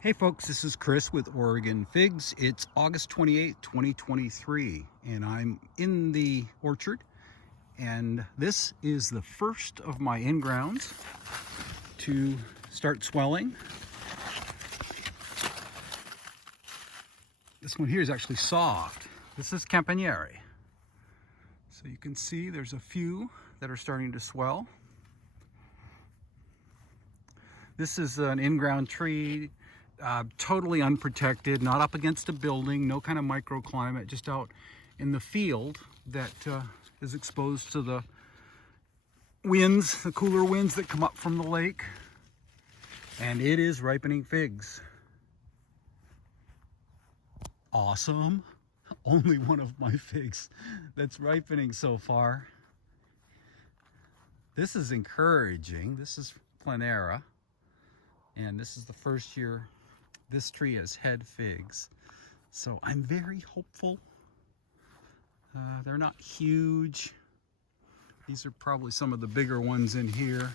Hey folks, this is Chris with Oregon Figs. It's August 28th, 2023, and I'm in the orchard, and this is the first of my in-grounds to start swelling. This one here is actually soft. This is Campaniere. So you can see there's a few that are starting to swell. This is an in-ground tree. Totally unprotected, not up against a building, no kind of microclimate, just out in the field that is exposed to the winds, the cooler winds that come up from the lake. And it is ripening figs. Awesome. Only one of my figs that's ripening so far. This is encouraging. This is Planera. And this is the first year this tree has had figs. So I'm very hopeful. They're not huge. These are probably some of the bigger ones in here.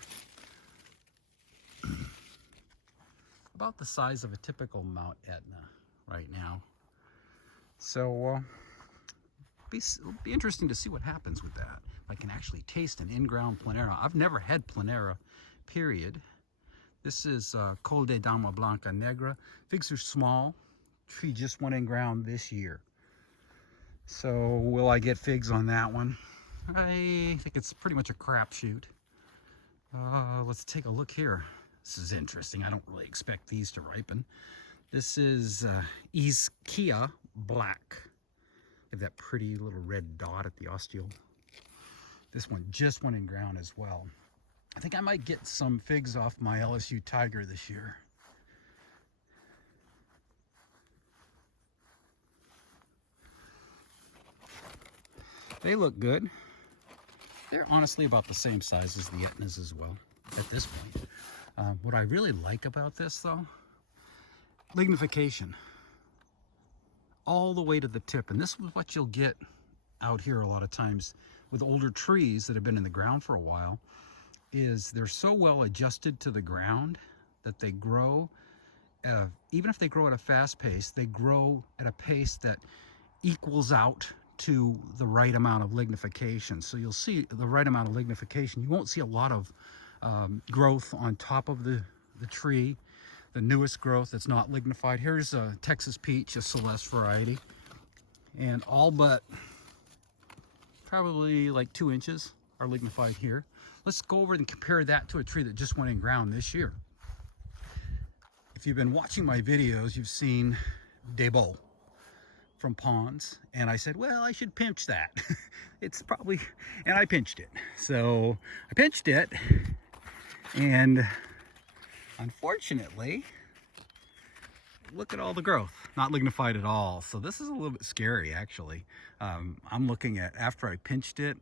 About the size of a typical Mount Etna right now. So it'll be interesting to see what happens with that. If I can actually taste an in-ground Planera. I've never had Planera, period. This is Col de Dama Blanca Negra. Figs are small. Tree just went in ground this year. So will I get figs on that one? I think it's pretty much a crapshoot. Let's take a look here. This is interesting. I don't really expect these to ripen. This is Ischia Black. Have that pretty little red dot at the ostiole. This one just went in ground as well. I think I might get some figs off my LSU Tiger this year. They look good. They're honestly about the same size as the Etnas as well at this point. What I really like about this though, lignification. All the way to the tip. And this is what you'll get out here a lot of times with older trees that have been in the ground for a while. Is they're so well adjusted to the ground that they grow, even if they grow at a fast pace, they grow at a pace that equals out to the right amount of lignification. So you'll see the right amount of lignification. You won't see a lot of growth on top of the tree, the newest growth that's not lignified. Here's a Texas peach, a Celeste variety, and all but probably like 2 inches are lignified here. Let's go over and compare that to a tree that just went in ground this year. If you've been watching my videos, you've seen Debo from Ponds, and I said, well, I should pinch that. It's probably, and I pinched it. So I pinched it, and unfortunately, look at all the growth, not lignified at all. So this is a little bit scary, actually. I'm looking at, after I pinched it,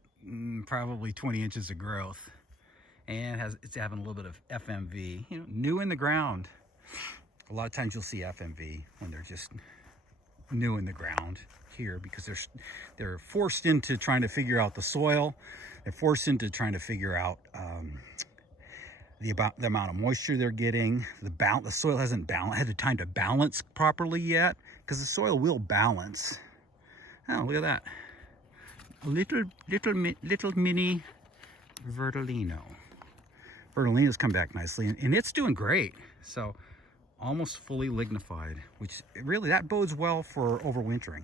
probably 20 inches of growth, and it's having a little bit of FMV, you know, new in the ground. A lot of times you'll see FMV when they're just new in the ground here, because they're forced into trying to figure out the soil. They're forced into trying to figure out the amount of moisture they're getting. The soil hasn't had the time to balance properly yet, because the soil will balance. Oh, look at that. A little mini Vertolino. Vertolino's come back nicely, and it's doing great. So almost fully lignified, which really, that bodes well for overwintering.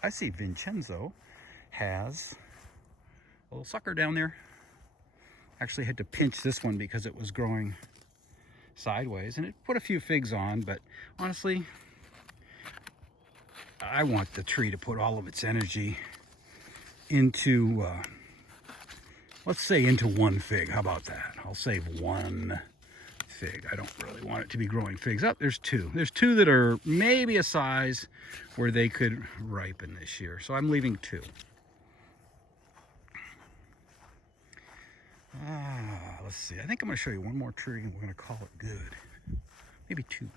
I see Vincenzo has a little sucker down there. Actually had to pinch this one because it was growing sideways, and it put a few figs on, but honestly, I want the tree to put all of its energy into, let's say into one fig. How about that? I'll save one fig. I don't really want it to be growing figs. Oh, there's two. There's two that are maybe a size where they could ripen this year. So I'm leaving two. Let's see. I think I'm going to show you one more tree, and we're going to call it good. Maybe two.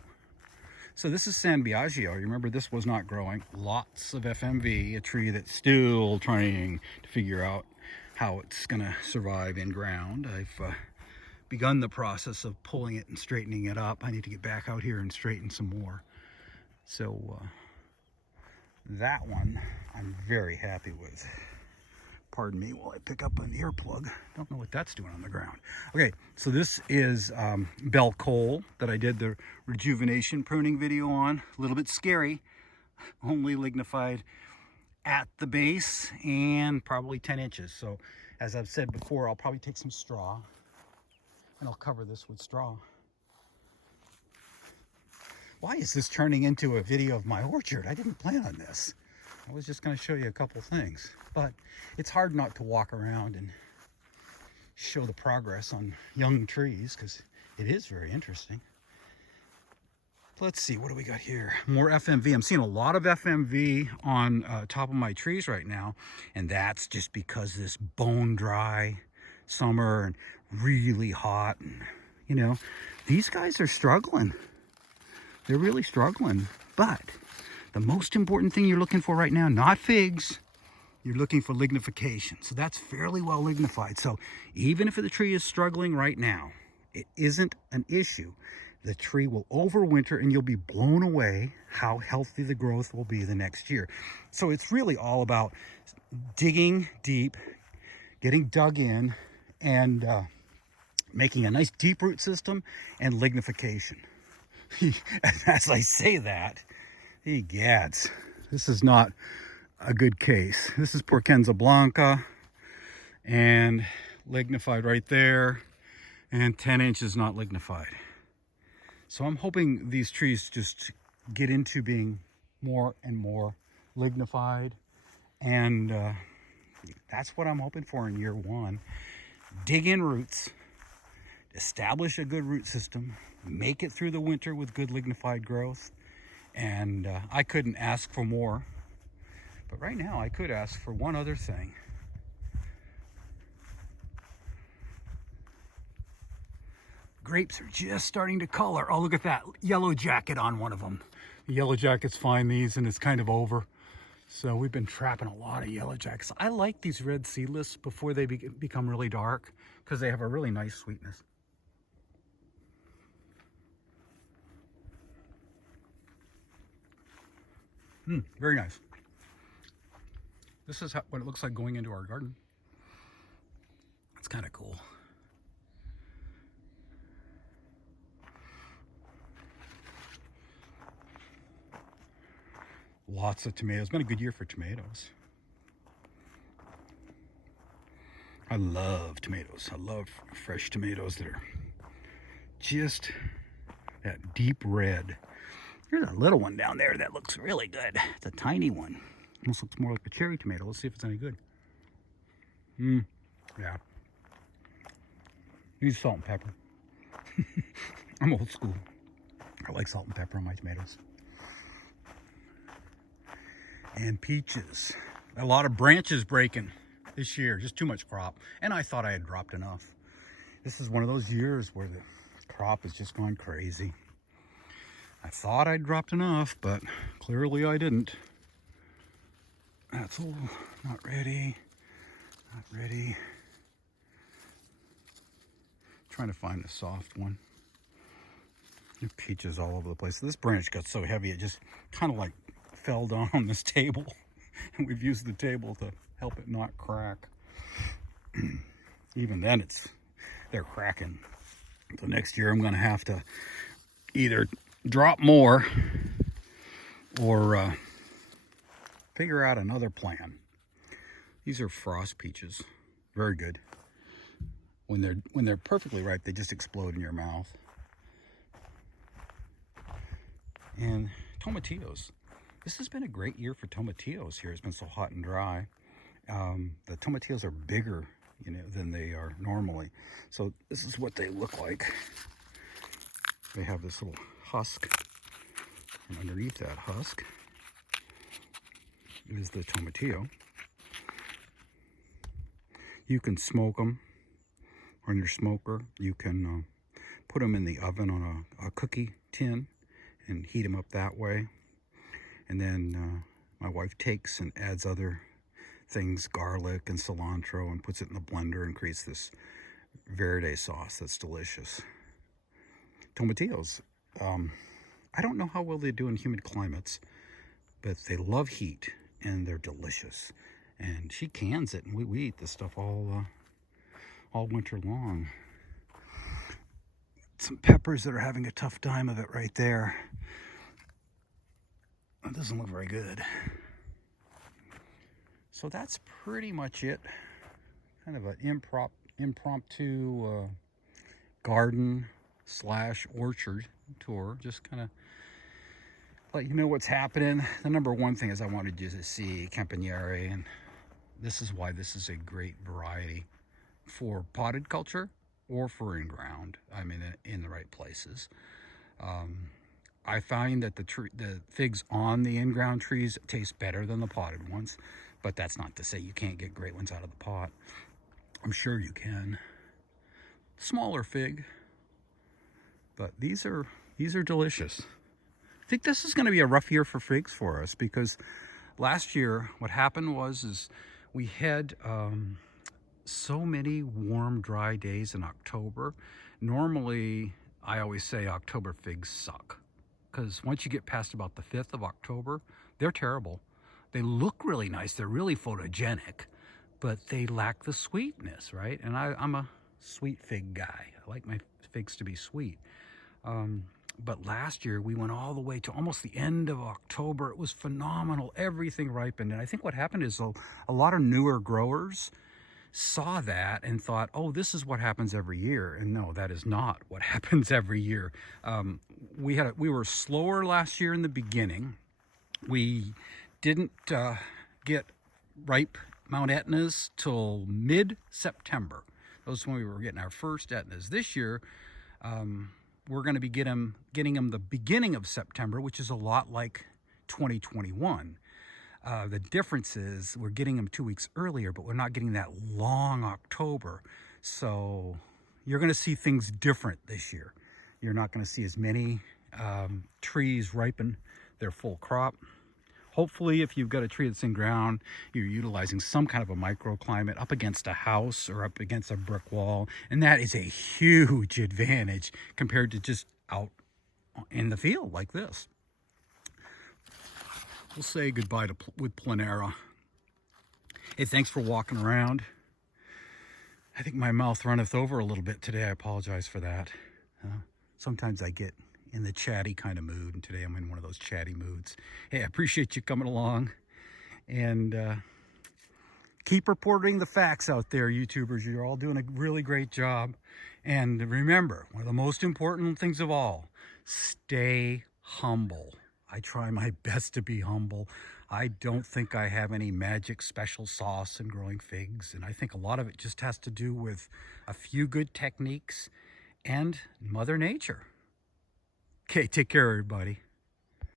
So this is San Biagio. You remember this was not growing. Lots of FMV, a tree that's still trying to figure out how it's going to survive in ground. I've begun the process of pulling it and straightening it up. I need to get back out here and straighten some more. So that one I'm very happy with. Pardon me while I pick up an earplug. Don't know what that's doing on the ground. Okay, so this is bell coal that I did the rejuvenation pruning video on. A little bit scary. Only lignified at the base and probably 10 inches. So as I've said before, I'll probably take some straw and I'll cover this with straw. Why is this turning into a video of my orchard? I didn't plan on this. I was just going to show you a couple things, but it's hard not to walk around and show the progress on young trees because it is very interesting. Let's see, what do we got here? More FMV. I'm seeing a lot of FMV on top of my trees right now, and that's just because this bone dry summer and really hot, and you know, these guys are struggling. They're really struggling. But the most important thing you're looking for right now, not figs, you're looking for lignification. So that's fairly well lignified. So even if the tree is struggling right now, it isn't an issue. The tree will overwinter and you'll be blown away how healthy the growth will be the next year. So it's really all about digging deep, getting dug in, and making a nice deep root system and lignification. As I say that, egads, this is not a good case. This is Porcenza Blanca and lignified right there, and 10 inches not lignified. So I'm hoping these trees just get into being more and more lignified, and that's what I'm hoping for in year one. Dig in roots, establish a good root system, make it through the winter with good lignified growth, and I couldn't ask for more. But right now I could ask for one other thing. Grapes are just starting to color. Oh, look at that yellow jacket on one of them. The yellow jackets find these and it's kind of over. So we've been trapping a lot of yellow jackets. I like these red seedless before they become really dark because they have a really nice sweetness. Very nice. This is what it looks like going into our garden. It's kind of cool. Lots of tomatoes. Been a good year for tomatoes. I love tomatoes. I love fresh tomatoes that are just that deep red. There's a little one down there that looks really good. It's a tiny one. Almost looks more like a cherry tomato. Let's see if it's any good. Yeah. Use salt and pepper. I'm old school. I like salt and pepper on my tomatoes. And peaches. A lot of branches breaking this year. Just too much crop. And I thought I had dropped enough. This is one of those years where the crop has just gone crazy. I thought I'd dropped enough, but clearly I didn't. That's all. Not ready. Not ready. Trying to find a soft one. There's peaches all over the place. This branch got so heavy it just kind of like fell down on this table. And we've used the table to help it not crack. Even then they're cracking. So next year I'm going to have to either drop more or figure out another plan. These are frost peaches. Very good. When they're perfectly ripe, they just explode in your mouth. And tomatillos. This has been a great year for tomatillos here. It's been so hot and dry. The tomatillos are bigger, than they are normally. So this is what they look like. They have this little husk, and underneath that husk is the tomatillo. You can smoke them on your smoker. You can put them in the oven on a cookie tin and heat them up that way. And then my wife takes and adds other things, garlic and cilantro, and puts it in the blender and creates this verde sauce that's delicious. Tomatillos. I don't know how well they do in humid climates, but they love heat and they're delicious. And she cans it, and we eat this stuff all winter long. Some peppers that are having a tough time of it right there. It doesn't look very good. So that's pretty much it. Kind of an impromptu garden / orchard tour. Just kind of let you know what's happening. The number one thing is I wanted you to see Campaniere, and this is why this is a great variety for potted culture or for in-ground. I mean, in the right places. I find that the figs on the in-ground trees taste better than the potted ones, but that's not to say you can't get great ones out of the pot. I'm sure you can. Smaller fig, but these are delicious. I think this is going to be a rough year for figs for us, because last year what happened is we had so many warm, dry days in October. Normally, I always say October figs suck, because once you get past about the 5th of October, they're terrible. They look really nice, they're really photogenic, but they lack the sweetness, right? And I'm a sweet fig guy. I like my figs to be sweet. But last year we went all the way to almost the end of October. It was phenomenal. Everything ripened. And I think what happened is a lot of newer growers saw that and thought, oh, this is what happens every year. And no, that is not what happens every year. We were slower last year in the beginning. We didn't get ripe Mount Etnas till mid-September. Those when we were getting our first Etnas. This year, we're going to be getting them the beginning of September, which is a lot like 2021. The difference is we're getting them 2 weeks earlier, but we're not getting that long October. So you're going to see things different this year. You're not going to see as many trees ripen their full crop. Hopefully, if you've got a tree that's in ground, you're utilizing some kind of a microclimate up against a house or up against a brick wall. And that is a huge advantage compared to just out in the field like this. We'll say goodbye with Planera. Hey, thanks for walking around. I think my mouth runneth over a little bit today. I apologize for that. Sometimes I get in the chatty kind of mood, and today I'm in one of those chatty moods. Hey, I appreciate you coming along, and keep reporting the facts out there, YouTubers. You're all doing a really great job. And remember, one of the most important things of all, stay humble. I try my best to be humble. I don't think I have any magic special sauce in growing figs, and I think a lot of it just has to do with a few good techniques and Mother Nature. Okay, take care, everybody.